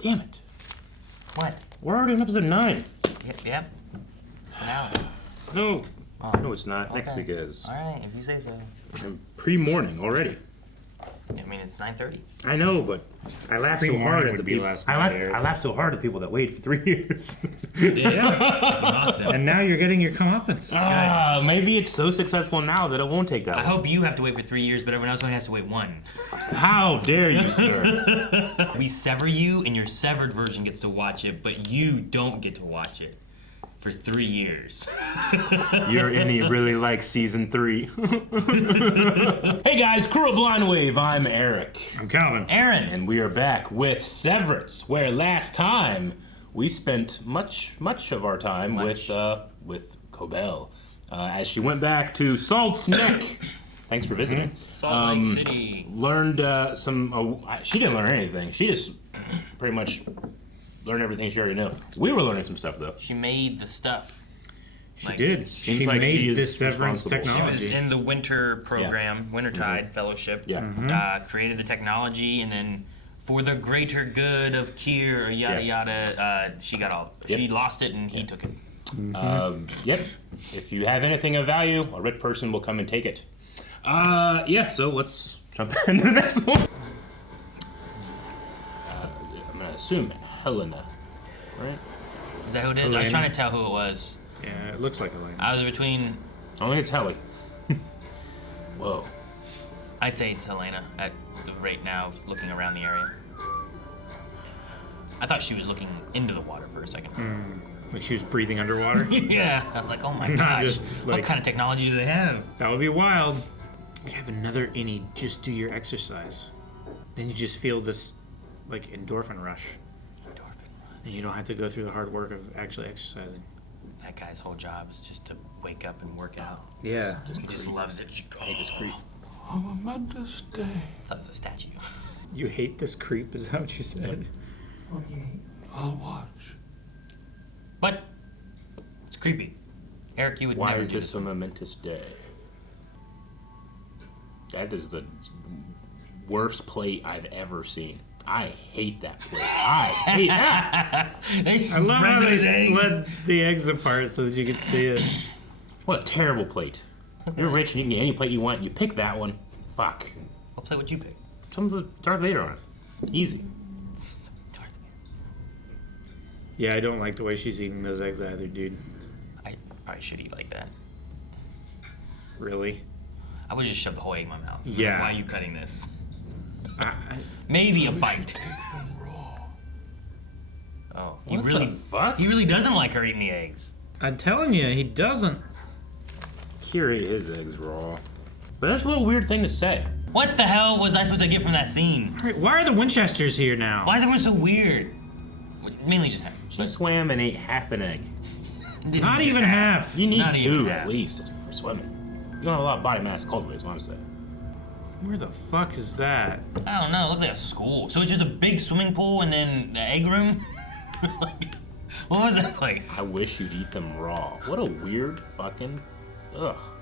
Damn it. What? We're already on episode 9. Yep. It's finale. No. Oh. No, it's not. Okay. Next week is. Alright, if you say so. I'm pre-morning already. I mean, it's 9:30. I know, but I laugh so hard at the people. I laugh so hard at people that waited for 3 years. Yeah. And now you're getting your comeuppance. Maybe it's so successful now that it won't take that long. I hope you have to wait for 3 years, but everyone else only has to wait 1. How dare you, sir? We sever you, and your severed version gets to watch it, but you don't get to watch it for 3 years. Your Innie really likes season 3. Hey guys, Crew of Blind Wave, I'm Eric. I'm Calvin. Aaron. And we are back with Severance, where last time we spent much of our time with Cobel, as she went back to Salt's Neck. Thanks for visiting. Salt Lake City. Learned some. She didn't learn anything. She just pretty much learned everything she already knew. We were learning some stuff though. She made the stuff. She did. Seems She like made she is this Severance responsible. She was technology. in the winter program, Wintertide Fellowship. Yeah. Created the technology, and then for the greater good of Kier, or yada yada, she got all. Yep. She lost it, and he took it. Yep. If you have anything of value, a rich person will come and take it. So let's jump into the next one. I'm gonna assume Helena, right? Is that who it is? I was trying to tell who it was. Yeah, it looks like a lane. I was between. I think it's Helly. Whoa. I'd say it's Helena at the rate now of looking around the area. I thought she was looking into the water for a second. Like she was breathing underwater. Yeah. I was like, oh my Not gosh. just, What like- kind of technology do they have? That would be wild. You'd have another Innie just do your exercise. Then you just feel this, like, endorphin rush. And you don't have to go through the hard work of actually exercising. That guy's whole job is just to wake up and work out. Yeah. He just loves it. I just creep. I'm meant to stay. I thought it was a statue. You hate this creep, is that what you said? I'll watch. But it's creepy. Eric, you would Why never is do this a momentous day? That is the worst plate I've ever seen. I hate that plate. I hate that. I love how they slid the eggs apart so that you could see it. What a terrible plate. You're rich and you can get any plate you want. You pick that one. Fuck. What play would you pick? Someone's a Darth Vader on it. Easy. Yeah, I don't like the way she's eating those eggs either, dude. I probably should eat like that. Really? I would just shove the whole egg in my mouth. Yeah. Why are you cutting this? I, Maybe a bite. Take them raw. Oh, What the fuck? He really doesn't like her eating the eggs. I'm telling you, he doesn't. Kira ate his eggs raw. But that's a little weird thing to say. What the hell was I supposed to get from that scene? All right, why are the Winchesters here now? Why is everyone so weird? Mainly just him. She swam and ate half an egg. Not even half. You need Not even 2 half. at least for swimming. You don't have a lot of body mass to cultivate, is what I'm saying. Where the fuck is that? I don't know. It looks like a school. So it's just a big swimming pool and then the egg room? Like, what was that place? I wish you'd eat them raw. What a weird fucking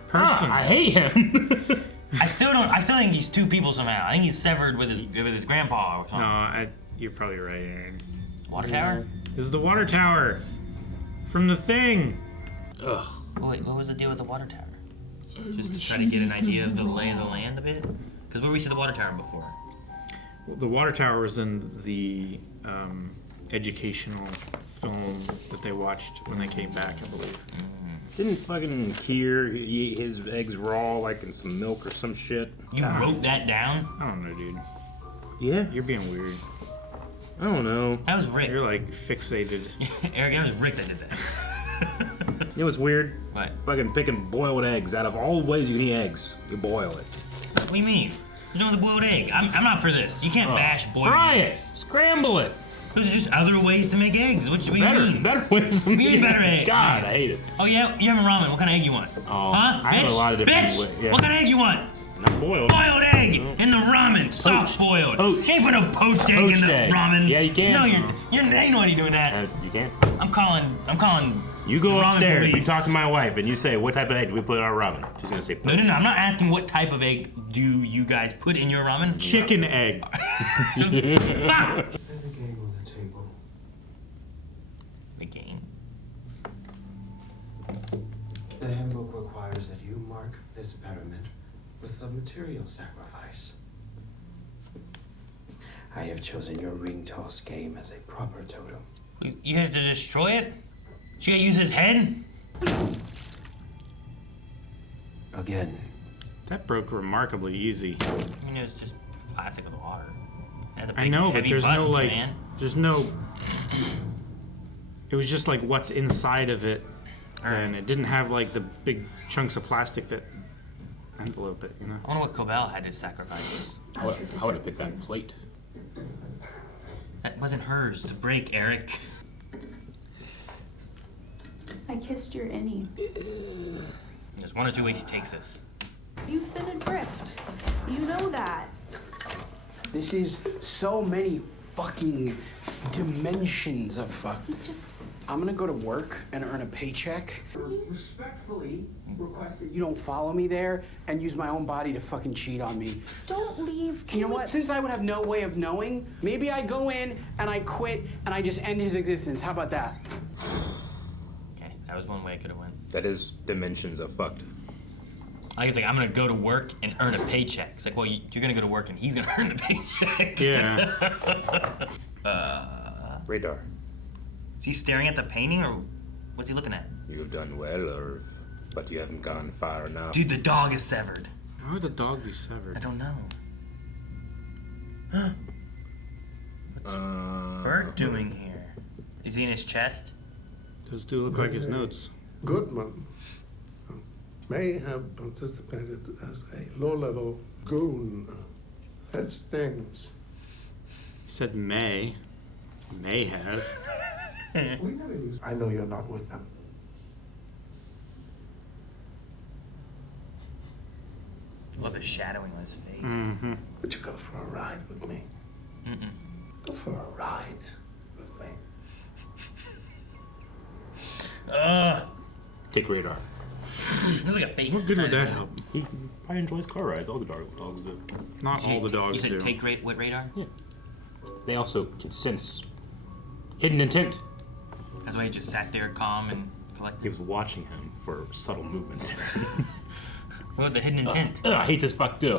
Person. I hate him. I still think he's 2 people somehow. I think he's severed with his grandpa or something. No, you're probably right, Aaron. Water tower? This is the water tower from the thing. Ugh. Oh, wait, what was the deal with the water tower? Just to try to get an idea of the lay of the land a bit? Because where we see the water tower before? Well, the water tower was in the educational film that they watched when they came back, I believe. Didn't fucking Kier eat his eggs raw like in some milk or some shit? You wrote that down? I don't know, dude. Yeah. You're being weird. I don't know. That was Rick. You're like fixated. Eric, that was Rick that did that. You know what's weird? What? Fucking picking boiled eggs. Out of all the ways you can eat eggs, you boil it. What do you mean? What's wrong with the boiled egg? I'm not for this. You can't bash boiled Fry eggs. it. Scramble it. Those are just other ways to make eggs. What do you mean? Better ways to Give make me better eggs. egg. God, I hate it. Oh, yeah? You having ramen. What kind of egg you want? Oh, huh? I have Bitch? a lot of different Bitch? ways, yeah. What kind of egg you want? Not boiled. Boiled egg in the ramen. Soft boiled. Poached. You ain't put a poached egg Poached in the egg. ramen. Yeah, you can. No, you ain't know how you doing that. You can. I'm calling. You go ramen upstairs, you police. talk to my wife, and you say, what type of egg do we put in our ramen? She's gonna say, No. I'm not asking what type of egg do you guys put in your ramen. Chicken egg. Fuck! And the game on the table. people. The game. The handbook requires that you mark this experiment with a material sacrifice. I have chosen your ring toss game as a proper totem. You have to destroy it? She gotta use his head? Again. That broke remarkably easy. I mean, it was just plastic with water. It had a I big, know, but heavy there's no bust, like, man. there's no. It was just like what's inside of it, and it didn't have like the big chunks of plastic that envelope it. You know. I wonder what Cobel had to sacrifice. I would have picked that plate. That wasn't hers to break, Eric. I kissed your innie. There's one or two ways he takes this. You've been adrift. You know that. This is so many fucking dimensions of fuck. Just I'm gonna go to work and earn a paycheck. Respectfully request that you don't follow me there and use my own body to fucking cheat on me. don't leave. You know what? Since I would have no way of knowing, maybe I go in and I quit and I just end his existence. How about that? Okay, that was one way I could have went. That is dimensions of fucked. Like, it's like, I'm gonna go to work and earn a paycheck. It's like, well, you're gonna go to work and he's gonna earn the paycheck. Yeah. Radar. Is he staring at the painting, or what's he looking at? You have done well, Irv, but you haven't gone far enough. Dude, the dog is severed. How would the dog be I severed? don't know. What's Uh, Bert doing here? Is he in his chest? Those do look like his notes. Goodman may have participated as a low-level goon. That stings. He said may. May have. We never use. I know you're not with them. I love the shadowing on his face. Mm-hmm. Would you go for a ride with me? Mm-mm. Go for a ride with me. Take Radar. Looks like a face. What good would that help? He probably enjoys car rides. All the dogs do. Not all the dogs You said do. take what radar? They also can sense hidden intent. That's why he just sat there calm and collected. He was watching him for subtle movements. What the hidden intent? I hate this fuck too.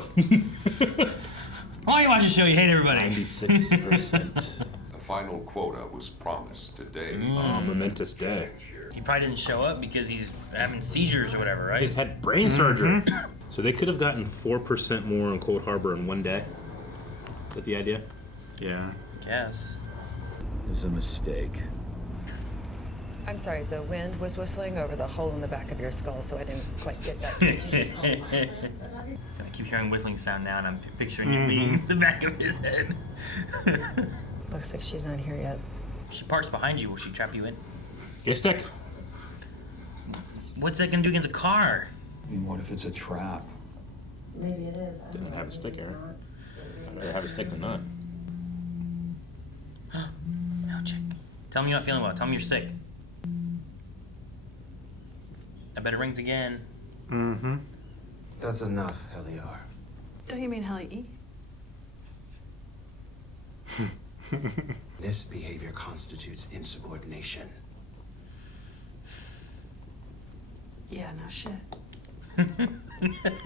Why you watch the show? You hate everybody. 96%. The final quota was promised today. Momentous day. He probably didn't show up because he's having seizures or whatever, right? He's had brain surgery. So they could have gotten 4% more on Cold Harbor in one day. Is that the idea? Yeah. Guess. It was a mistake. I'm sorry, the wind was whistling over the hole in the back of your skull, so I didn't quite get that. I keep hearing whistling sound now, and I'm picturing you being the back of his head. Looks like she's not here yet. She parks behind you. Will she trap you in? Get a stick. What's that gonna do against a car? I mean, what if it's a trap? Maybe it is. Didn't have a stick, Eric. I'd rather have a stick than not. Milchick. Tell me you're not feeling well. Tell me you're sick. I bet it rings again. Mm-hmm. That's enough, Helly. Don't you mean Helly? This behavior constitutes insubordination. Yeah, no shit.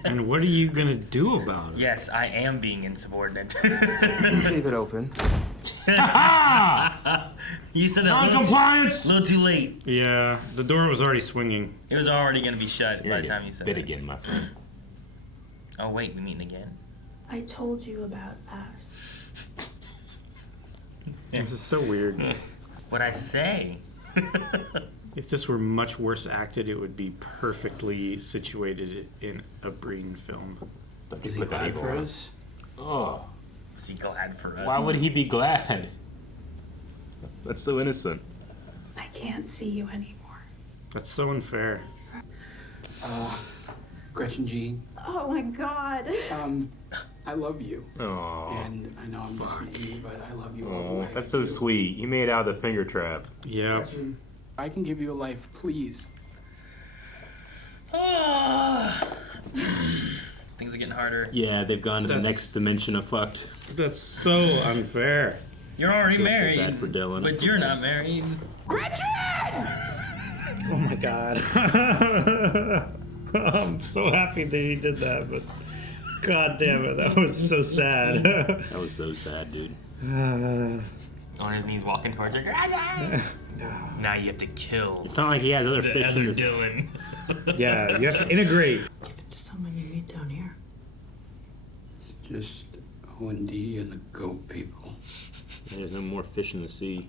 And what are you gonna do about it? Yes, I am being insubordinate. Leave it open. You said that Non-compliance! a little too late. Yeah, the door was already swinging. It was already gonna be shut You're by the gonna time you get said bit it. again, my friend. Oh wait, we meeting again. I told you about us. This is so weird. What'd I say? If this were much worse acted, it would be perfectly situated in a Breen film. Don't Is you he put that glad evil for on. us? Oh, Was he glad for us? why would he be glad? That's so innocent. I can't see you anymore. That's so unfair. Gretchen G, Oh my god. I love you. Oh, And I know I'm just an idiot, but I love you all the oh, way. that's so sweet. He made out of the finger trap. Yeah. Gretchen, I can give you a life, please. Things are getting harder. Yeah, they've gone to the That's- next dimension of fucked. That's so unfair. You're already Feel so married, bad for Dylan. but you're not married. Gretchen! Oh my god. I'm so happy that he did that, but god damn it, that was so sad. That was so sad, dude. On his knees, walking towards her. Now you have to kill. It's not like he has other the fish other in his... Dylan. Yeah, you have to integrate. Give it to someone you meet down here. It's just O&D and the goat people. There's no more fish in the sea.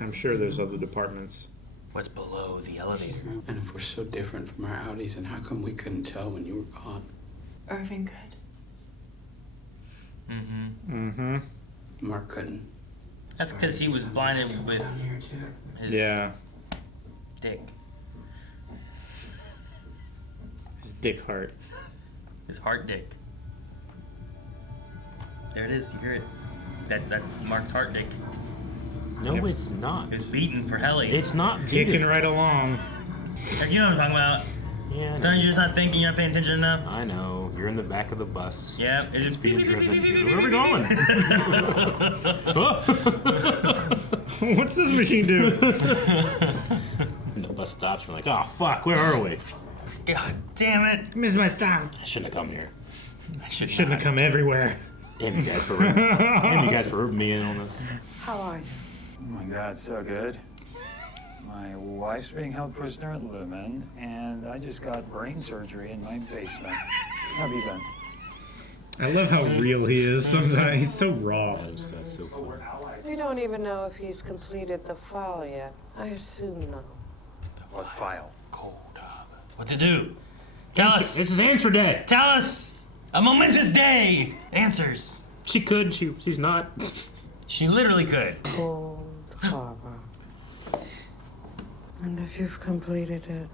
I'm sure there's other departments. What's below the elevator? And if we're so different from our Outies, then how come we couldn't tell when you were gone? Irving could. Mm-hmm. Mark couldn't. That's because he was blinded with his dick. His dick heart. His heart dick. There it is, you hear it. That's Mark's heart dick. No, it's not. It's beating for Helly. It's not Kicking right along. Like, you know what I'm talking about. Yeah. Sometimes you're just not thinking, you're not paying attention enough. I know. You're in the back of the bus. Yeah, It's being driven. Where are we going? What's this machine do? And the bus stops. We're like, oh fuck, where are we? God damn it. Missed my stop. I shouldn't have come here. I Shouldn't have come everywhere. Damn you guys for damn you guys for roping me in on this. How are you? Oh my god, so good. My wife's being held prisoner at Lumen, and I just got brain surgery in my basement. How have you been? I love how real he is sometimes. He's so raw. That's so funny. We don't even know if he's completed the file yet. I assume no. What file? Cold Harbour. What to do? Tell us. This is answer day. Tell us. A momentous day. Answers. She could. She's not. She literally could. Cold Harbor. And if you've completed it,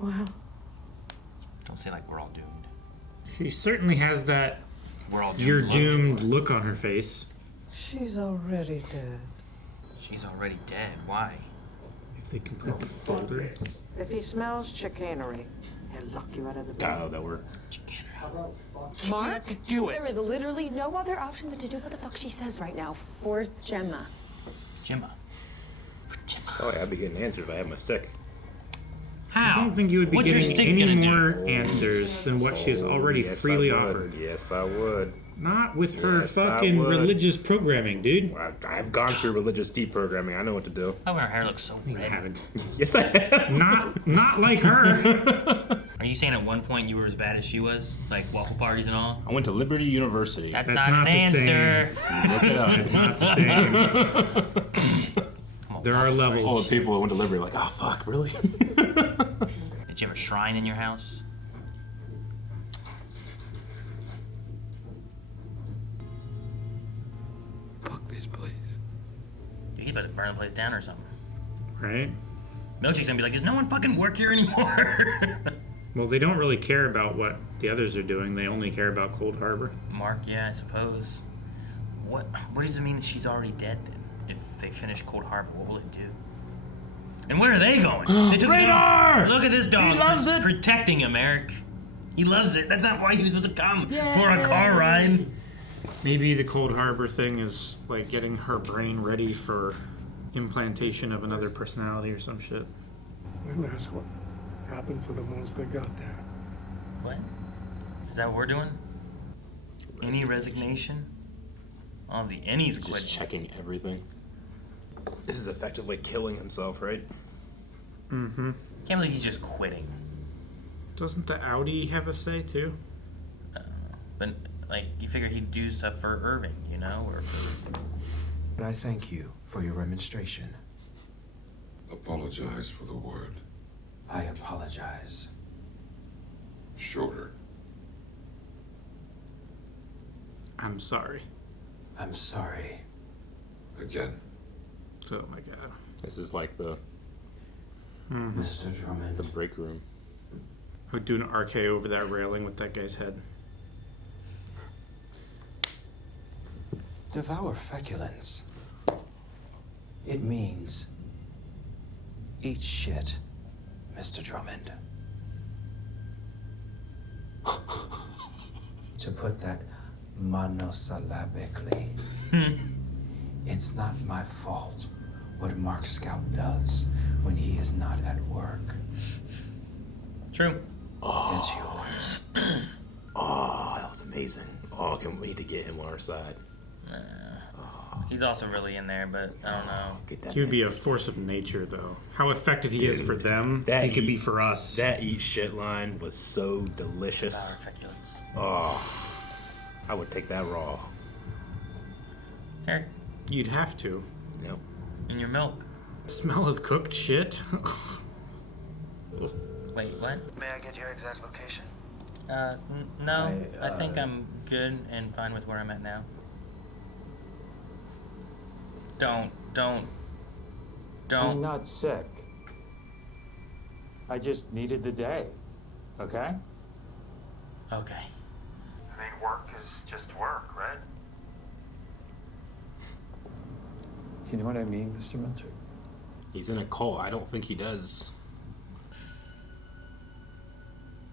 well, Don't say like we're all doomed. She certainly has that We're all doomed. you're look. doomed look on her face. she's already dead. She's already dead. Why? If they complete the folder. If he smells chicanery, he'll lock you out of the building. Oh, that were. Mark? Do it. There is literally no other option than to do what the fuck she says right now for Gemma. Gemma. For Gemma. Oh yeah, I'd be getting answers if I had my stick. How? I don't think you would be What's your getting stick any gonna more do? answers than what she has already Yes, freely I would. offered. Yes, I would. Not with her Yes, I fucking would. religious programming, dude. I've gone through religious deprogramming. I know what to do. Oh, her hair looks so You red. haven't. Yes, I have. Not like her. Are you saying at one point you were as bad as she was? Like waffle parties and all? I went to Liberty University. That's That's not not an the answer. Look it up. It's not the same. There are All the levels. people that went to Liberty are like, oh fuck, really? Did you have a shrine in your house? Fuck this place. Dude, he better burn the place down or something. Right? Milchick's gonna be like, does no one fucking work here anymore? Well, they don't really care about what the others are doing. They only care about Cold Harbor. Mark, yeah, I suppose. What does it mean that she's already dead then? If they finish Cold Harbor, what will it do? And where are they going? They took it Radar! on. Look at this dog. He loves it. Protecting him, Eric. He loves it. That's not why he was supposed to come for a car ride. Maybe the Cold Harbor thing is like getting her brain ready for implantation of another personality or some shit. And that's what happened to the ones that got there. What? Is that what we're doing? Any resignation? Oh, the Innie's quit. Just checking everything. This is effectively killing himself, right? Mm-hmm. Can't believe he's just quitting. Doesn't the Outie have a say too? But like, you figure he'd do stuff for Irving, you know, or for... But I thank you for your remonstration. Apologize for the word. I apologize. Shorter. I'm sorry. I'm sorry. Again. Oh my god. This is like the Mr. Drummond. break room. I would do an RKO over that railing with that guy's head. Devour Feculence. It means eat shit, Mr. Drummond. To put that monosyllabically. It's not my fault what Mark Scout does when he is not at work. True. It's yours. Oh, that was amazing. Oh, can we need to get him on our side? He's also really in there, but I don't know. Get that He would be a next. force of nature, though. How effective he is for them, that he could be eat- for us. That eat shit line was so delicious. Devour Feculence. Oh, I would take that raw. Here, You'd have to. Yep. in your milk. Smell of cooked shit? Wait, what? May I get your exact location? No. I think I'm good and fine with where I'm at now. Don't. I'm not sick. I just needed the day. Okay? Okay. I mean, work is just work, right? Do you know what I mean, Mr. Milchick? He's in a cult. I don't think he does.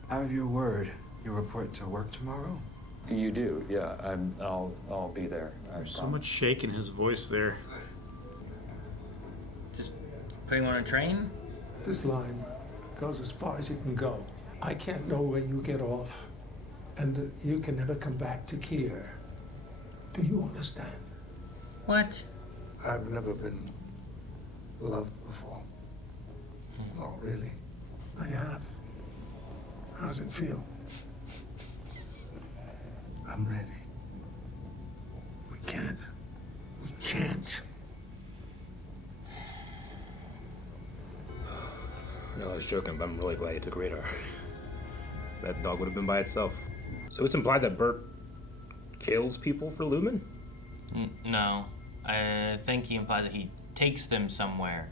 I have your word. You report to work tomorrow? You do, yeah. I'll be there. I There's so promise. much shake in his voice there. Just put him on a train? This line goes as far as you can go. I can't know where you get off, and you can never come back to Kier. Do you understand? What? I've never been loved before. Oh, really? I have. How does it feel? I'm ready. We can't. We can't. No, I was joking, but I'm really glad he took Radar. That dog would have been by itself. So it's implied that Bert kills people for Lumen? No. I think he implies that he takes them somewhere,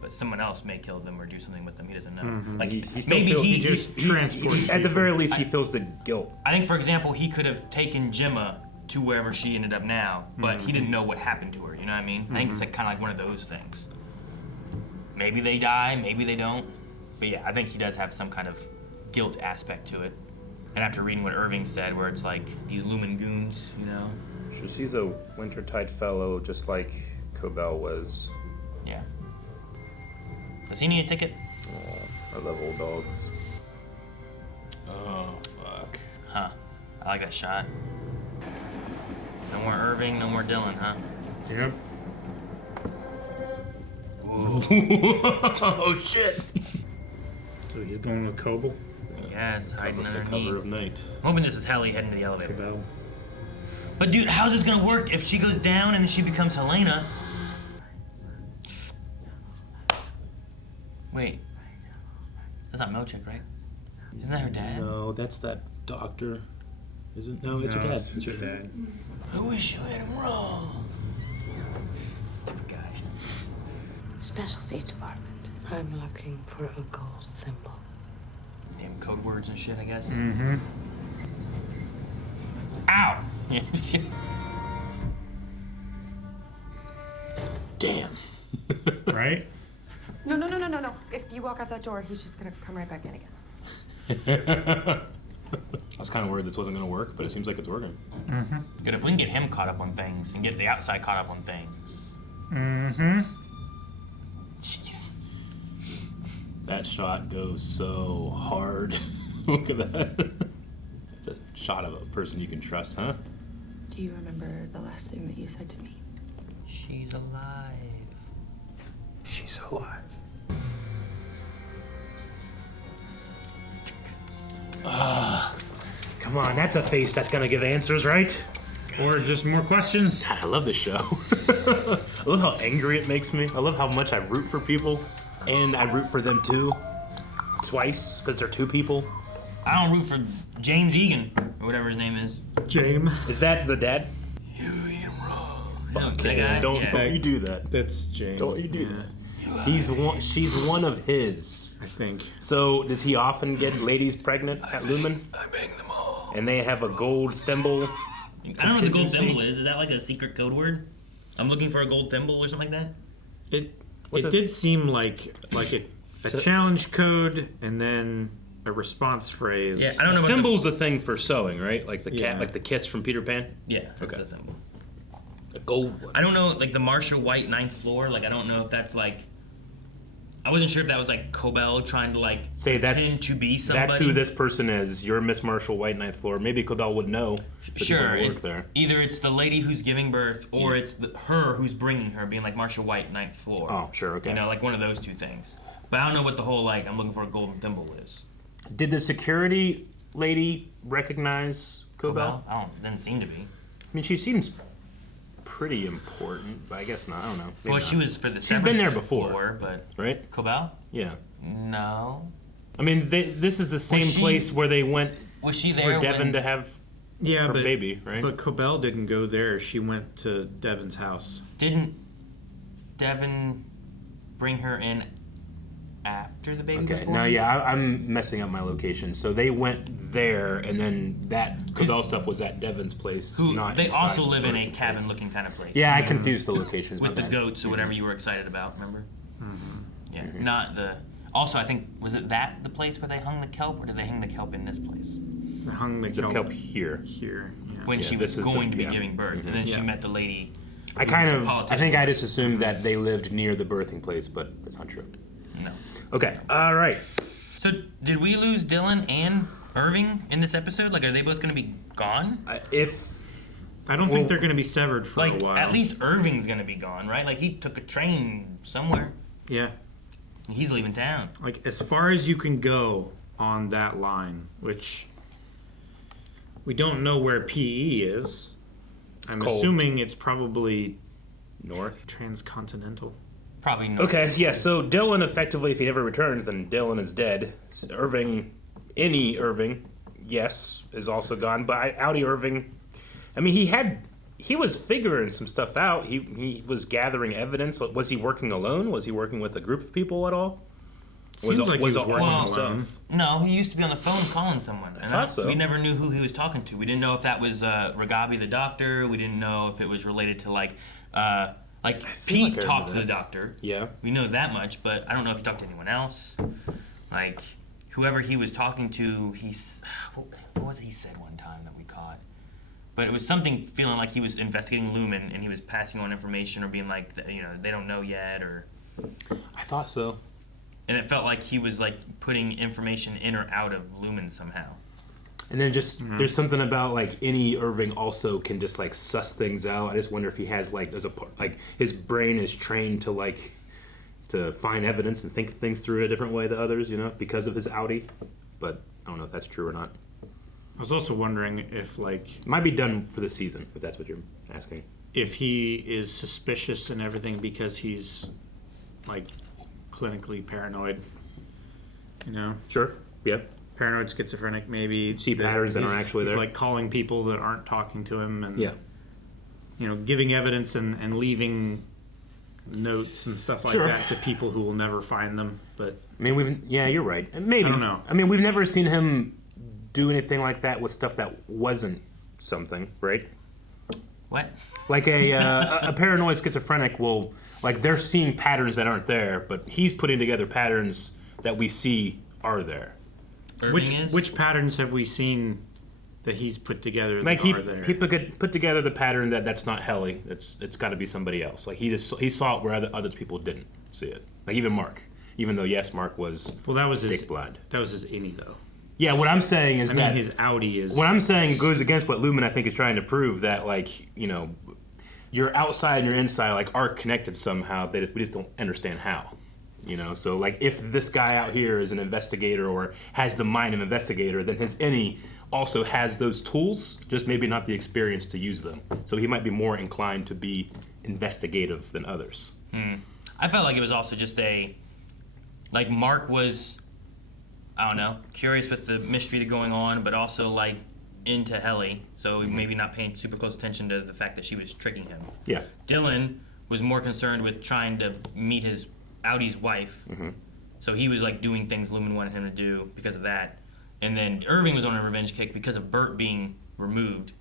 but someone else may kill them or do something with them. He doesn't know. Like He still maybe feels, he just transports at the people. very least, he feels the guilt. I think, for example, he could have taken Gemma to wherever she ended up now, but he didn't know what happened to her. You know what I mean? I think it's like kind of like one of those things. Maybe they die, maybe they don't. But yeah, I think he does have some kind of guilt aspect to it. And after reading what Irving said, where it's like these Lumen goons, you know? So she's a Wintertide fellow, just like Cobel was. Yeah. Does he need a ticket? I love old dogs. Oh, fuck. Huh. I like that shot. No more Irving, no more Dylan, huh? Yep. Oh, shit. So he's going with Cobel? Yes, hiding The underneath. cover of night. I'm hoping this is Helly heading to the elevator. Cobel. But dude, how's this gonna work if she goes down and then she becomes Helena? Wait. That's not Milchick, right? Isn't that her dad? No, that's that doctor. Isn't? No, it's your dad. It's your dad. I wish you had him wrong. Stupid guy. Specialties department. I'm looking for a gold symbol. Damn code words and shit, I guess. Mm-hmm. Ow! Damn. Right? No. If you walk out that door, he's just gonna come right back in again. I was kind of worried this wasn't going to work, but it seems like it's working. Mm-hmm. Good, if we can get him caught up on things and get the outside caught up on things. Mm-hmm. Jeez. That shot goes so hard. Look at that. It's a shot of a person you can trust, huh? Do you remember the last thing that you said to me? She's alive. She's alive. Come on, that's a face that's going to give answers, right? Or just more questions? God, I love this show. I love how angry it makes me. I love how much I root for people. And I root for them too. Twice, because they're two people. I don't root for James Eagan, or whatever his name is. Jame. Is that the dad? You eat him wrong. Okay, that guy? don't Yeah. you do that. That's Jame. Don't you do Yeah, that. She's one of his. I think. So does he often get ladies pregnant at Lumen? I bang them all. And they have a gold thimble. I don't know what the gold Contingency. thimble is. Is that like a secret code word? I'm looking for a gold thimble or something like that? It What's it it- did seem like a challenge code, and then a response phrase. Yeah, I don't know. Thimble's a thing for sewing, right? Like the cat, Yeah. like the kiss from Peter Pan. Yeah, that's Okay. the thimble. A gold one. I don't know, like the Marsha White ninth floor. Like I don't know if that's like. I wasn't sure if that was like Cobel trying to like Say that's pretend to be somebody. That's who this person is. You're Miss Marshall White, ninth floor. Maybe Cobel would know. The Sure. people who work there. Either it's the lady who's giving birth, or it's her who's bringing her, being like Marsha White, ninth floor. Oh, sure. Okay. You know, like one of those two things. But I don't know what the whole like I'm looking for a golden thimble is. Did the security lady recognize Cobel? Didn't seem to be. I mean, she seems pretty important, but I guess not. I don't know. Maybe Well, not. she was for the. She's been there Severance before, floor, but right? Cobel? Yeah. No. I mean, this is the same she- place where they went Was she for there Devin when? to have Yeah, her but baby, right? But Cobel didn't go there. She went to Devin's house. Didn't Devin bring her in after the baby was Okay, born? no, yeah, I'm messing up my location. So they went there, and then that Cobel stuff was at Devin's place. Not They inside also the live in a birthing place. cabin-looking kind of place. Yeah, I confused the locations. With my the bad. goats or whatever you were excited about, remember? Mm-hmm. Yeah, not the. Also, I think was it that the place where they hung the kelp, or did they hang the kelp in this place? They hung the kelp here. Here, yeah. When Yeah, she this was is going the- to be yeah. giving birth, and then she met the lady. I who kind was a of, I politician. think I just assumed that they lived near the birthing place, but it's not true. No. Okay, all right. So did we lose Dylan and Irving in this episode? Like, are they both going to be gone? I don't think they're going to be severed for Like, a while. at least Irving's going to be gone, right? Like, he took a train somewhere. Yeah. And he's leaving town. Like, as far as you can go on that line, which we don't know where PE is. I'm cold. assuming it's probably north, transcontinental. Probably north. Okay, yeah, so Dylan effectively, if he never returns, then Dylan is dead. Irving, Innie Irving, yes, is also gone. But Outie Irving, I mean, he was figuring some stuff out. He was gathering evidence. Was he working alone? Was he working with a group of people at all? Seems like he was working himself? alone. No, he used to be on the phone calling someone. And thought so. We never knew who he was talking to. We didn't know if that was Ragabi the doctor. We didn't know if it was related to like Pete like I talked to remember the that. doctor. Yeah. We know that much, but I don't know if he talked to anyone else. Like whoever he was talking to, what was it he said one time that we caught? But it was something feeling like he was investigating Lumen and he was passing on information or being like, they don't know yet or. I thought so. And it felt like he was like putting information in or out of Lumen somehow. And then just there's something about like Innie Irving also can just like suss things out. I just wonder if he has like his brain is trained to find evidence and think things through in a different way than others, because of his Outie. But I don't know if that's true or not. I was also wondering if it might be done for the season, if that's what you're asking. If he is suspicious and everything because he's like clinically paranoid, Sure. Yeah. Paranoid schizophrenic, maybe. See patterns that aren't actually there. He's like calling people that aren't talking to him and Yeah. Giving evidence and leaving notes and stuff like Sure. that to people who will never find them. But I mean, you're right. Maybe. I don't know. I mean, we've never seen him do anything like that with stuff that wasn't something, right? What? Like a paranoid schizophrenic will, like they're seeing patterns that aren't there, but he's putting together patterns that we see are there. Which patterns have we seen that he's put together Like that are there? he put together the pattern that's not Helly. It's got to be somebody else. Like he saw it where other people didn't see it. Like even Mark, even though yes, Mark was that was dick his blind. That was his Innie though. Yeah, what I'm saying is that his Outie is. What I'm saying goes against what Lumen I think is trying to prove, that your outside and your inside like are connected somehow. That we just don't understand how. So like if this guy out here is an investigator or has the mind of an investigator, then his Innie also has those tools, just maybe not the experience to use them. So he might be more inclined to be investigative than others. I felt like it was also just Mark was, I don't know, curious with the mystery going on, but also like into Helly, so maybe not paying super close attention to the fact that she was tricking him. Yeah. Dylan was more concerned with trying to meet his Outie's wife, so he was like doing things Lumen wanted him to do because of that. And then Irving was on a revenge kick because of Bert being removed,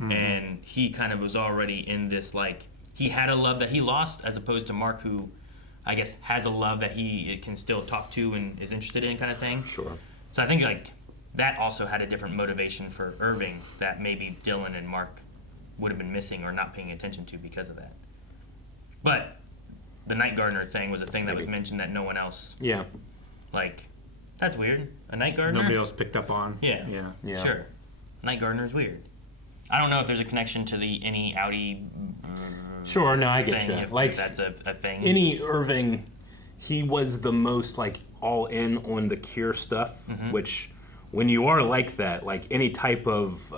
and he kind of was already in this he had a love that he lost, as opposed to Mark, who I guess has a love that he can still talk to and is interested in, kind of thing. Sure. So I think like that also had a different motivation for Irving that maybe Dylan and Mark would have been missing or not paying attention to because of that. But the Night Gardener thing was a thing that was mentioned that no one else. Yeah. Like, that's weird. A Night Gardener? Nobody else picked up on. Yeah. Yeah. Sure. Night Gardener's weird. I don't know if there's a connection to the Innie Outie. Sure, no, I get thing, you. if Like that's a thing. Innie Irving, he was the most like all in on the cure stuff, which when you are like that, like any type of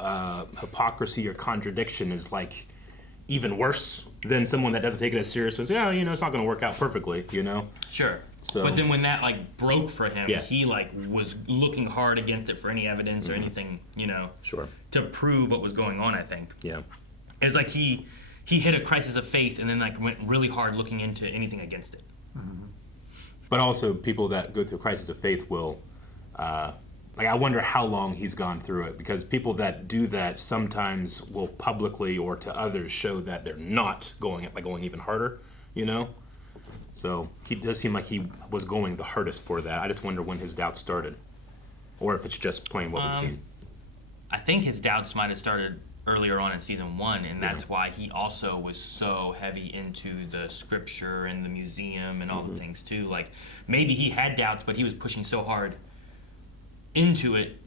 hypocrisy or contradiction is like even worse than someone that doesn't take it as serious and says, yeah, it's not going to work out perfectly, Sure. So, but then when that like broke for him, Yeah. he like was looking hard against it for any evidence or anything, Sure. to prove what was going on. I think. Yeah. It's like he hit a crisis of faith and then like went really hard looking into anything against it. But also, people that go through a crisis of faith will, I wonder how long he's gone through it, because people that do that sometimes will publicly or to others show that they're not going it by going even harder, So he does seem like he was going the hardest for that. I just wonder when his doubts started, or if it's just plain what we've seen. I think his doubts might have started earlier on in season 1, and that's why he also was so heavy into the scripture and the museum and all the things too. Like maybe he had doubts, but he was pushing so hard into it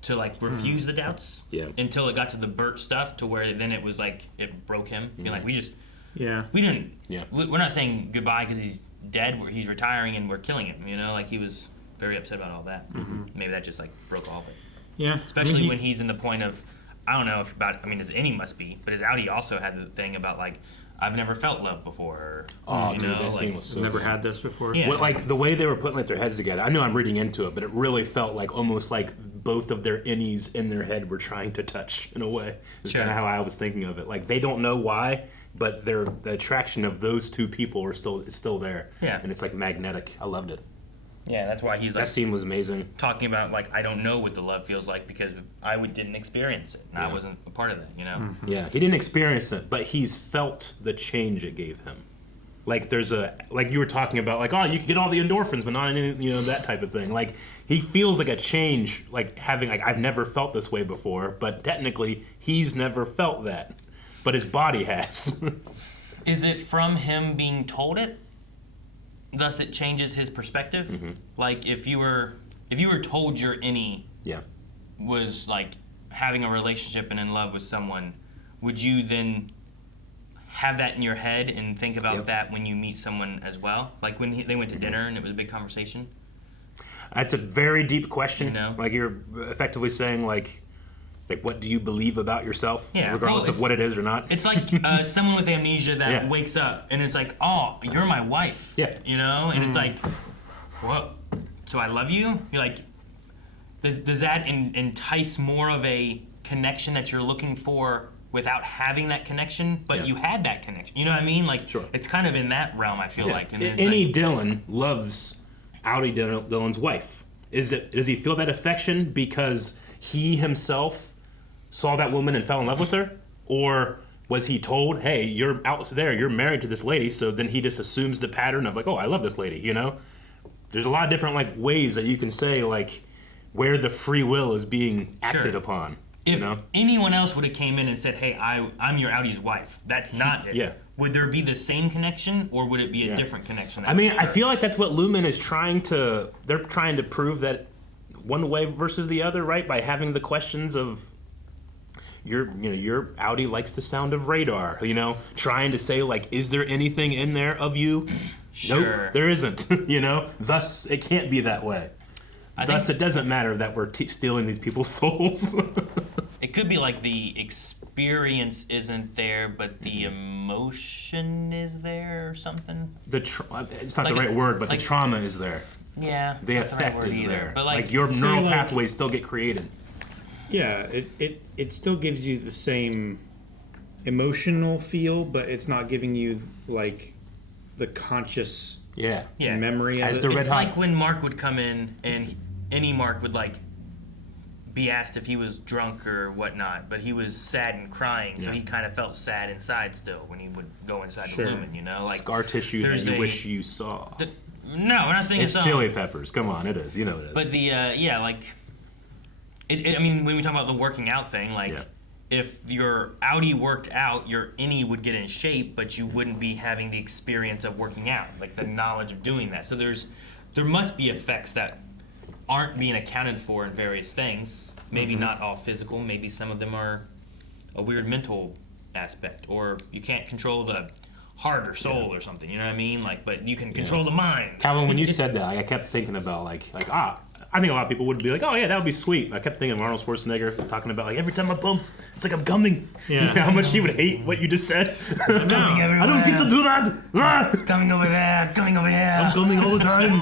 to like refuse the doubts until it got to the Bert stuff, to where then it was like it broke him. Being like, we didn't. We're not saying goodbye because he's dead. He's retiring and we're killing him. Like he was very upset about all that. Maybe that just like broke all of it. Yeah. Especially when he's in the point of, I don't know if about, his Innie must be, but his Outie also had the thing about like, I've never felt love before. Oh, dude, that scene was so Never good. had this before. Yeah. Well, like the way they were putting their heads together. I know I'm reading into it, but it really felt like almost like both of their innies in their head were trying to touch in a way. It's Sure. kind of how I was thinking of it. Like they don't know why, but the attraction of those two people is still there. Yeah. And it's like magnetic. I loved it. Yeah, that's why he's like That scene was amazing. talking about like, I don't know what the love feels like because I didn't experience it and I wasn't a part of that. Yeah, he didn't experience it, but he's felt the change it gave him. Like there's like you were talking about, like, oh, you can get all the endorphins, but not any, that type of thing. Like he feels like a change, like having like, I've never felt this way before, but technically he's never felt that, but his body has. Is it from him being told it? Thus, it changes his perspective. Like if you were told your Innie was like having a relationship and in love with someone, would you then have that in your head and think about that when you meet someone as well? Like when they went to dinner and it was a big conversation. That's a very deep question. No. Like you're effectively saying like what do you believe about yourself, Yeah, regardless well, of what it is or not? It's like someone with amnesia that wakes up and it's like, oh, you're my wife. Yeah. And it's like, what? So I love you? You're like, does that entice more of a connection that you're looking for without having that connection? But you had that connection. You know what I mean? Like, it's kind of in that realm, I feel like. And then Innie Dylan loves Outie Dylan's wife. Does he feel that affection because he himself saw that woman and fell in love with her? Or was he told, hey, you're out there, you're married to this lady, so then he just assumes the pattern of like, oh, I love this lady, There's a lot of different like ways that you can say like where the free will is being acted upon. If anyone else would have came in and said, hey, I'm your Outie's wife, that's not it. Yeah. Would there be the same connection or would it be a different connection? I feel like that's what Lumen is they're trying to prove that one way versus the other, right? By having the questions of your Outie likes the sound of radar, trying to say like, is there anything in there of you? Sure. Nope, there isn't, Thus, it can't be that way. Thus, it doesn't matter that we're stealing these people's souls. It could be like the experience isn't there, but the emotion is there or something. It's not the right word, but the trauma is there. Yeah. The not the right effect word is either. there. But like your neural pathways still get created. Yeah, it still gives you the same emotional feel, but it's not giving you like the conscious memory of it. It's like when Mark would come in and any Mark would like be asked if he was drunk or whatnot, but he was sad and crying, so he kind of felt sad inside still when he would go inside the lumen, Like scar tissue that you wish you saw. No, we're not saying It's it's chili peppers. Come on, it is. You know it is. But the I mean, when we talk about the working out thing, if your Outie worked out, your Innie would get in shape, but you wouldn't be having the experience of working out, like the knowledge of doing that. So there must be effects that aren't being accounted for in various things. Maybe not all physical. Maybe some of them are a weird mental aspect, or you can't control the heart or soul or something. You know what I mean? But you can control the mind. Calvin, when you said that, I kept thinking about I think a lot of people would be like, oh yeah, that would be sweet. I kept thinking of Arnold Schwarzenegger talking about every time I bump, it's like I'm coming. Yeah. How much he would hate what you just said. I'm coming everywhere. I don't get to do that. Ah! Coming over there, coming over here. I'm coming all the time.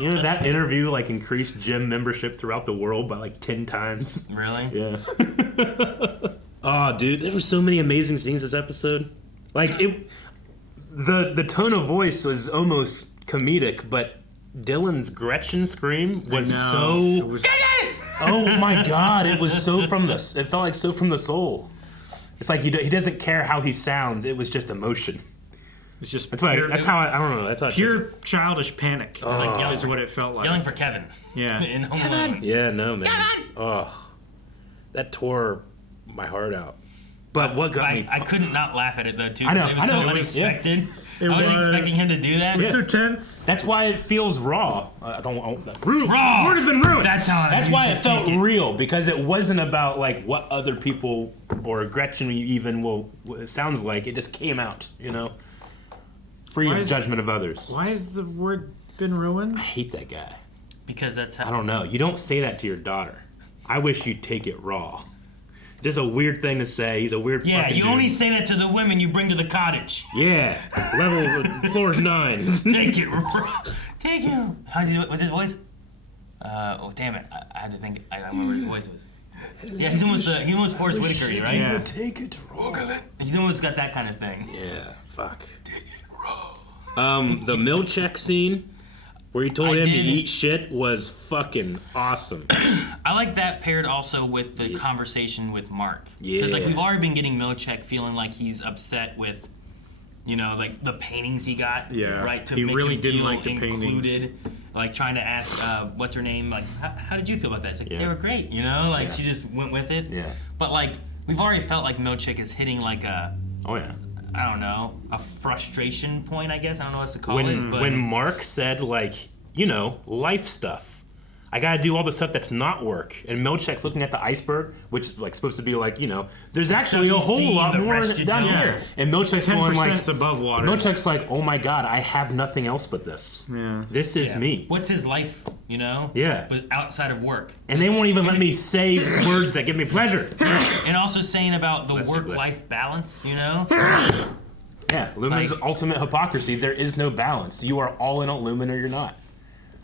You know, that interview increased gym membership throughout the world by 10 times. Really? Yeah. Oh, dude, there were so many amazing scenes this episode. The tone of voice was almost comedic, but Dylan's Gretchen scream was so... Oh my god, it was so it felt like so from the soul. It's like he doesn't care how he sounds, it was just emotion. It's just that's how I don't know. That's how pure childish panic. Yelling is what it felt like. Yelling for Kevin. Yeah. In Home Alone. Yeah, no, man. Kevin! Oh, that tore my heart out. But what got me... I couldn't not laugh at it, though, too. I know. It was so unexpected. Yeah. I wasn't expecting him to do that. It's so tense. That's why it feels raw. I don't ruined. Raw! Word has been ruined. That's why it felt real, because it wasn't about what other people or Gretchen even it sounds like. It just came out, free of judgment of others. Why has the word been ruined? I hate that guy. Because that's how... I don't know. You don't say that to your daughter. I wish you'd take it raw. Just a weird thing to say. He's a weird fucking you dude. only say that to the women you bring to the cottage. Yeah. Floor is 9. Take it raw. Take it. What's his voice? Oh, damn it. I had to think. I don't remember what his voice was. Yeah, he's almost Forrest Whitaker, right? Yeah. Take it raw. He's almost got that kind of thing. Yeah, fuck. Take it raw. The Milchick scene where he told him to eat shit was fucking awesome. I like that paired also with the conversation with Mark. Yeah. Because we've already been getting Milchick feeling like he's upset with, the paintings he got. Yeah. Right. To he make really him didn't feel like the included. paintings. Trying to ask what's her name? How did you feel about that? It's Yeah. they were great. She just went with it. Yeah. But we've already felt like Milchick is hitting Oh yeah. I don't know, a frustration point, I guess. I don't know what to call it. But When Mark said, life stuff. I gotta do all the stuff that's not work. And Milchick's looking at the iceberg, which is supposed to be there's actually a whole lot more down here. And Milchick's going 10% above water. Milchick's oh my god, I have nothing else but this. Yeah. This is me. What's his life, Yeah. But outside of work. And they won't even let me say words that give me pleasure. And also saying about the work-life balance, Yeah, Lumen's ultimate hypocrisy. There is no balance. You are all in a Lumen or you're not.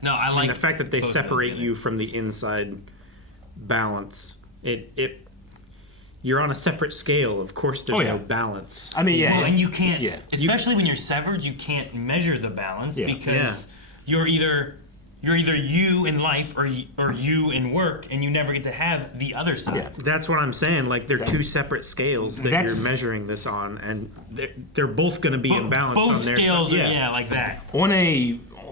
No, I like the fact that they both of separate those, you from the inside balance. You're on a separate scale. Of course, there's no balance. I mean, Well, and you can't, especially when you're severed, you can't measure the balance because you're either you in life or you in work, and you never get to have the other side. Yeah. That's what I'm saying. They're two separate scales that you're measuring this on, and they're both going to be in balance. Both on their scales side. are like that.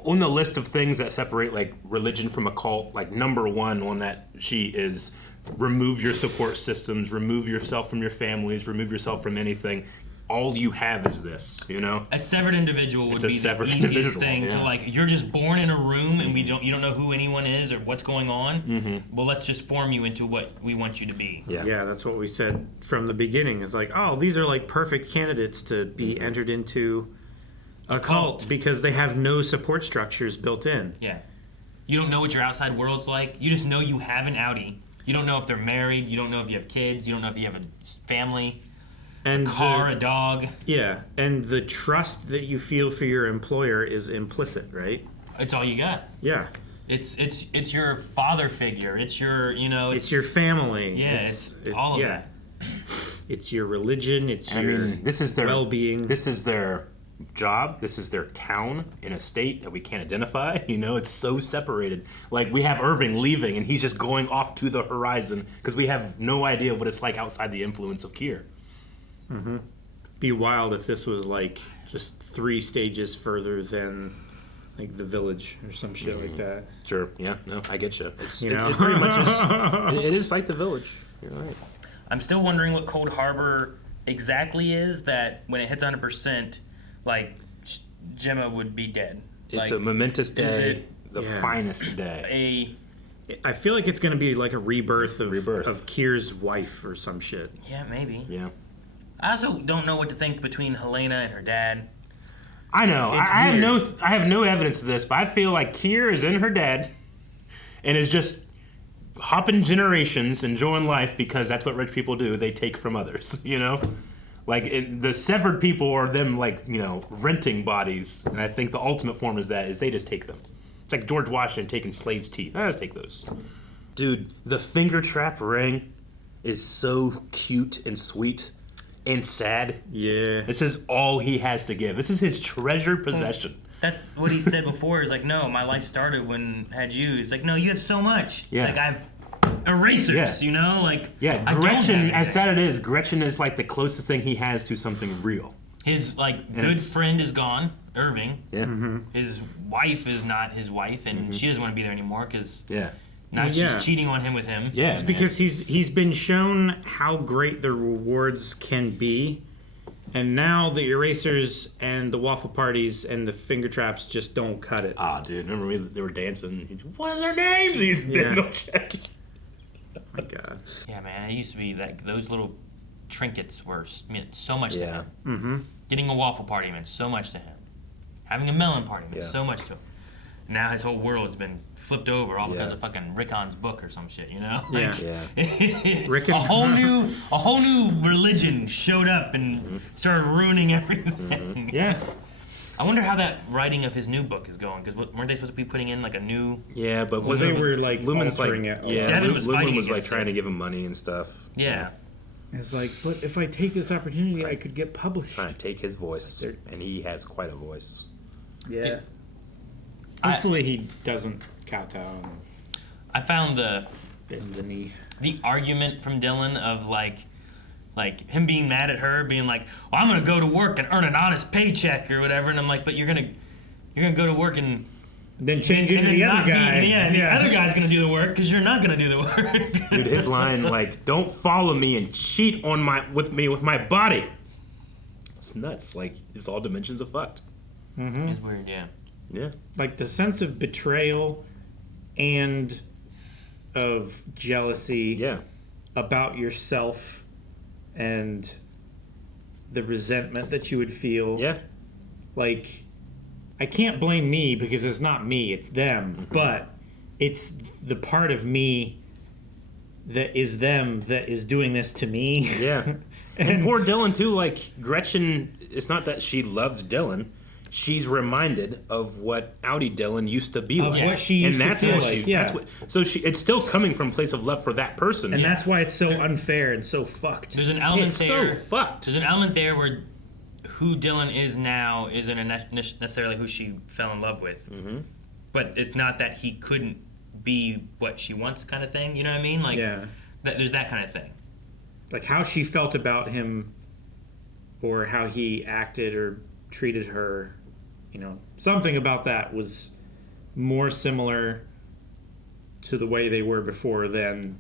On the list of things that separate religion from a cult, number one on that sheet is remove your support systems, remove yourself from your families, remove yourself from anything. All you have is this, A severed individual would be the easiest thing to you're just born in a room and you don't know who anyone is or what's going on. Mm-hmm. Well, let's just form you into what we want you to be. Yeah, that's what we said from the beginning. It's these are perfect candidates to be entered into a cult because they have no support structures built in. Yeah. You don't know what your outside world's like. You just know you have an Outie. You don't know if they're married. You don't know if you have kids. You don't know if you have a family, and a car, a dog. Yeah, and the trust that you feel for your employer is implicit, right? It's all you got. Yeah. It's your father figure. It's your, It's your family. Yeah, it's all of that. It's your religion. It's this is their well-being. This is their job. This is their town in a state that we can't identify. It's so separated. We have Irving leaving, and he's just going off to the horizon because we have no idea what it's like outside the influence of Kier. Mm-hmm. Be wild if this was just 3 stages further than like the village or some shit like that. Sure. Yeah. No, I get you. It's, You know? it pretty much is. It is like the village. You're right. I'm still wondering what Cold Harbor exactly is. That when it hits 100%, like Gemma would be dead. It's like, a momentous is day, it the finest day. I feel like it's going to be like a rebirth of Kyr's wife or some shit. Yeah, maybe. Yeah. I also don't know what to think between Helena and her dad. I know. I have no evidence of this, but I feel like Kyr is in her dad and is just hopping generations, enjoying life because that's what rich people do. They take from others, you know? Like, the severed people are them, like, you know, renting bodies. And I think the ultimate form is they just take them. It's like George Washington taking slaves' teeth. I just take those. Dude, the finger trap ring is so cute and sweet and sad. Yeah. This is all he has to give. This is his treasured possession. That's what he said before. He's like, no, my life started when I had you. He's like, no, you have so much. Yeah. Like, I've erasers, you know? Like, yeah, I don't Gretchen, have as sad it is, Gretchen is like the closest thing he has to something real. His, like, And good it's- friend is gone, Irving. Yeah. His wife is not his wife, and she doesn't want to be there anymore because now Well, she's yeah. cheating on him with him. It's because he's been shown how great the rewards can be, and now the erasers and the waffle parties and the finger traps just don't cut it. Ah, dude, remember they were dancing? What is their names? He's been Milchick. Oh my god. Yeah, man, it used to be like those little trinkets meant so much to Yeah. him. Mm-hmm. Getting a waffle party meant so much to him. Having a melon party meant Yeah. so much to him. Now his whole world has been flipped over all because Yeah. of fucking Rickon's book or some shit, you know? Yeah. Like, Rickon. a whole new religion showed up and started ruining everything. Yeah. I wonder how that writing of his new book is going, because weren't they supposed to be putting in like a new? Yeah, but Well, they were, like, Lumen's altering like, it. yeah, Devin was Lumen fighting was like against trying it. to give him money and stuff. Yeah. It's like, but if I take this opportunity, I could get published. Trying to take his voice, and he has quite a voice. Yeah. Hopefully he doesn't kowtow and I found the bend the knee. the argument from Dylan of like him being mad at her, being like, well, I'm gonna go to work and earn an honest paycheck or whatever, and I'm like, but you're gonna go to work and then change into then the not other guy. and the other guy's gonna do the work because you're not gonna do the work. Dude, his line like, "Don't follow me and cheat on with my body." It's nuts. Like, it's all dimensions of fucked. Mm-hmm. It's weird, yeah. Yeah. Like the sense of betrayal and of jealousy about yourself and the resentment that you would feel. Yeah. Like, I can't blame me because it's not me, it's them. But it's the part of me that is them that is doing this to me. Yeah. And poor Dylan, too. Like, Gretchen, it's not that she loves Dylan. She's reminded of what Outie Dylan used to be Of like. what she used to feel like, yeah. That's what, so it's still coming from a place of love for that person. And that's why it's so unfair and so fucked. There's an element It's there. so fucked. There's an element there where who Dylan is now isn't necessarily who she fell in love with. Mm-hmm. But it's not that he couldn't be what she wants, kind of thing. You know what I mean? Like, Yeah. there's that kind of thing. Like how she felt about him or how he acted or treated her, you know, something about that was more similar to the way they were before than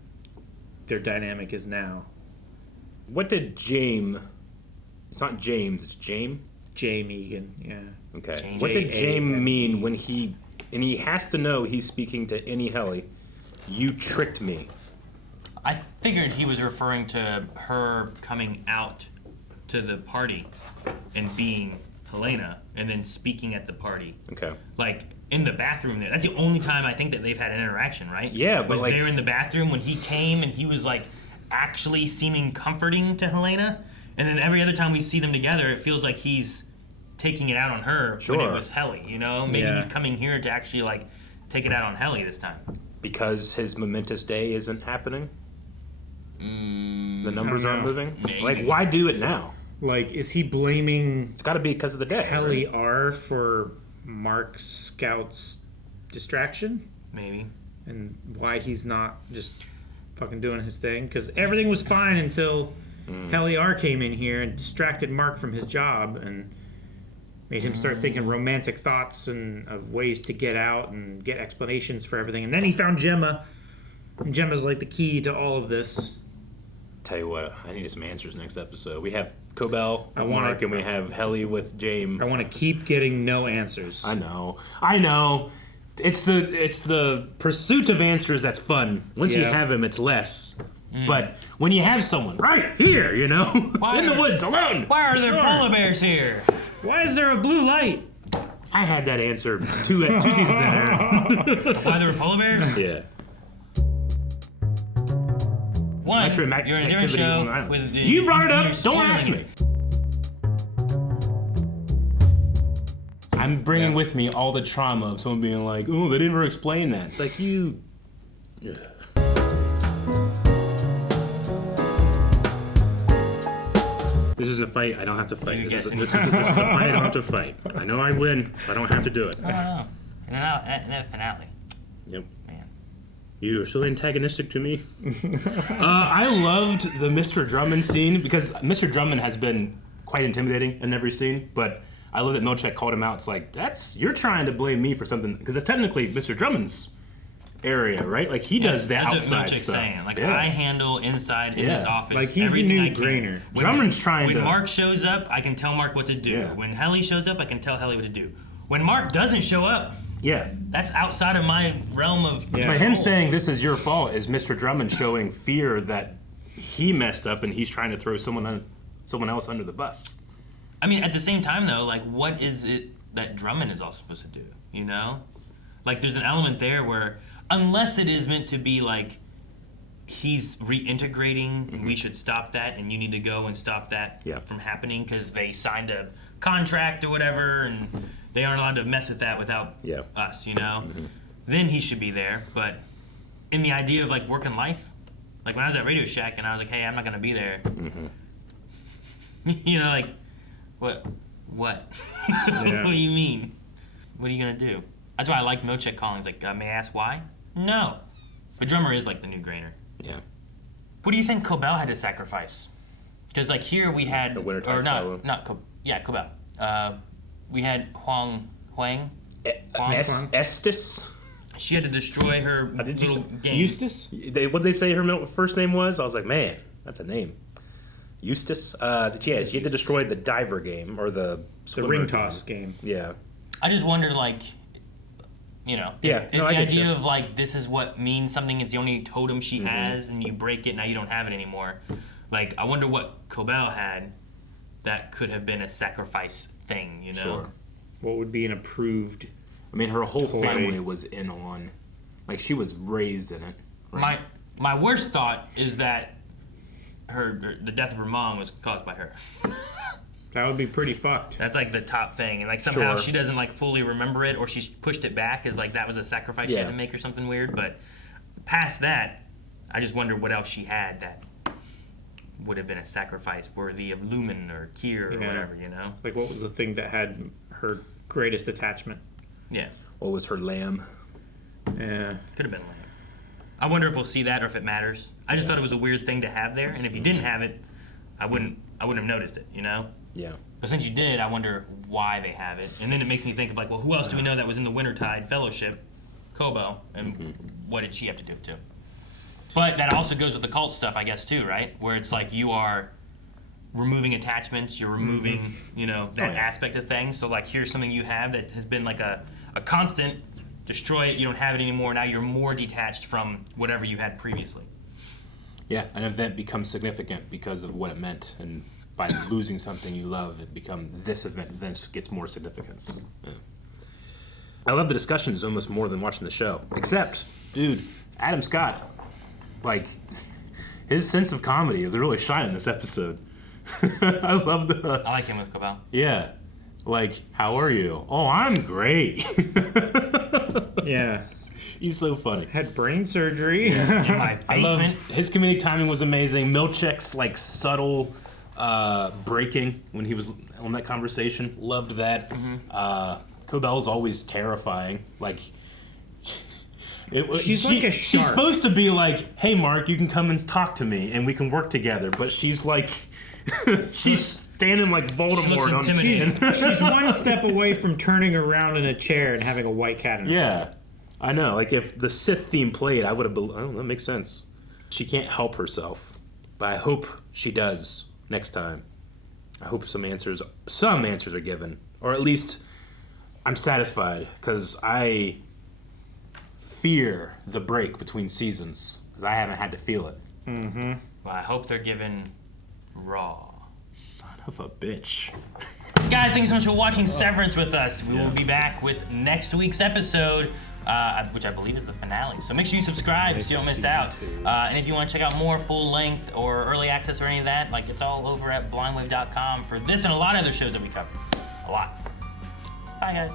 their dynamic is now. What did Jame... It's not James, it's Jame? Jame Eagan, yeah. Okay. Jame. What did Jame J-A-M-E. mean when he... And he has to know he's speaking to Innie Helly. You tricked me. I figured he was referring to her coming out to the party and being Helena and then speaking at the party. Okay. Like, in the bathroom there. That's the only time I think that they've had an interaction, right? Yeah, but was like... there in the bathroom when he came and he was, like, actually seeming comforting to Helena. And then every other time we see them together, it feels like he's taking it out on her when it was Helly, you know? Maybe Yeah. he's coming here to actually, like, take it out on Helly this time. Because his momentous day isn't happening? The numbers I don't aren't know. moving? Maybe. Like, why do it now? Like, is he blaming It's got to be because of the day. Helly right? R for Mark Scout's distraction? Maybe. And why he's not just fucking doing his thing? Because everything was fine until Helly R came in here and distracted Mark from his job, and Made him start thinking romantic thoughts and of ways to get out and get explanations for everything. And then he found Gemma. And Gemma's like the key to all of this. Tell you what, I need some answers next episode. We have Cobel, Mark, and we have Helly with Jame. I want to keep getting no answers. I know. It's the pursuit of answers that's fun. Once you have them, it's less. But when you have someone right here, in the woods alone. Why are there polar bears here? Why is there a blue light? I had that answer two seasons in there. Why there were polar bears? Yeah. One, you're in a different show. You brought it up. Don't ask me. I'm bringing with me all the trauma of someone being like, "Oh, they didn't ever explain that." It's like you. Yeah. This is a fight I don't have to fight. This is a fight I don't have to fight. I know I win. I don't have to do it. I don't know. And then finale. Yep. Man. You are so antagonistic to me. I loved the Mr. Drummond scene because Mr. Drummond has been quite intimidating in every scene, but I love that Milchick called him out. It's like, you're trying to blame me for something, because it's technically Mr. Drummond's area, right? Like, he does the outside That's what Milchick's stuff. saying. Like, I handle inside in this office. Like, he's the new Grainer. Drummond's trying to... When Mark shows up, I can tell Mark what to do. Yeah. When Helly shows up, I can tell Helly what to do. When Mark doesn't show up, that's outside of my realm of But him saying this is your fault is Mr. Drummond showing fear that he messed up and he's trying to throw someone else under the bus. I mean, at the same time, though, like, what is it that Drummond is also supposed to do, Like, there's an element there where, unless it is meant to be, like, he's reintegrating, and we should stop that, and you need to go and stop that from happening because they signed a contract or whatever, and they aren't allowed to mess with that without us, Then he should be there. But in the idea of, like, working life, like, when I was at Radio Shack and I was like, hey, I'm not going to be there, like... What? What do you mean? What are you gonna do? That's why I like Milchick calling. He's like, may I ask why? No. But Drummer is like the new Grainer. Yeah. What do you think Cobel had to sacrifice? Because like here we had, the Wintertide Cobel. We had Huang. Estes. She had to destroy her little game. Eustace? What'd they say her first name was? I was like, man, that's a name. Eustace? She had to destroy the diver game, or the ring toss game. Yeah. I just wondered, like, the idea of, like, this is what means something, it's the only totem she has, and you break it, now you don't have it anymore. Like, I wonder what Cobel had that could have been a sacrifice thing, Sure. What would be an approved... I mean, her whole family was in on... Like, she was raised in it. Right? My worst thought is that the death of her mom was caused by her. That would be pretty fucked. That's like the top thing, and like somehow she doesn't like fully remember it, or she's pushed it back as like that was a sacrifice she had to make or something weird. But past that, I just wonder what else she had that would have been a sacrifice worthy of Lumen or Kier or whatever, Like, what was the thing that had her greatest attachment? Yeah. What was her lamb? Yeah. Could have been lamb. I wonder if we'll see that or if it matters. I just thought it was a weird thing to have there, and if you didn't have it, I wouldn't have noticed it, Yeah. But since you did, I wonder why they have it. And then it makes me think of like, well, who else do we know that was in the Wintertide Fellowship? Cobel, and what did she have to do too? But that also goes with the cult stuff, I guess, too, right? Where it's like you are removing attachments, you're removing, that aspect of things. So like, here's something you have that has been like a constant. Destroy it, you don't have it anymore, now you're more detached from whatever you had previously. Yeah, an event becomes significant because of what it meant, and by losing something you love, it becomes this event then gets more significance. Yeah. I love the discussions almost more than watching the show. Except, dude, Adam Scott, like, his sense of comedy is really shining this episode. I love I like him with Cobel. Yeah. Like, how are you? Oh, I'm great. Yeah. He's so funny. Had brain surgery. In my basement. I love his comedic timing was amazing. Milchick's like subtle breaking when he was on that conversation. Loved that. Cobel's always terrifying. Like she's like a shark. She's supposed to be like, hey Mark, you can come and talk to me and we can work together. But she's like she's standing like Voldemort on She's one step away from turning around in a chair and having a white cat in her. Yeah, I know. Like if the Sith theme played, I would have. I don't know. That makes sense. She can't help herself, but I hope she does next time. I hope some answers are given, or at least I'm satisfied because I fear the break between seasons because I haven't had to feel it. Mm-hmm. Well, I hope they're given raw. Son of a bitch. Guys, thank you so much for watching Severance with us. We will be back with next week's episode, which I believe is the finale. So make sure you subscribe so you don't miss out. And if you want to check out more full length or early access or any of that, like it's all over at blindwave.com for this and a lot of other shows that we cover. A lot. Bye, guys.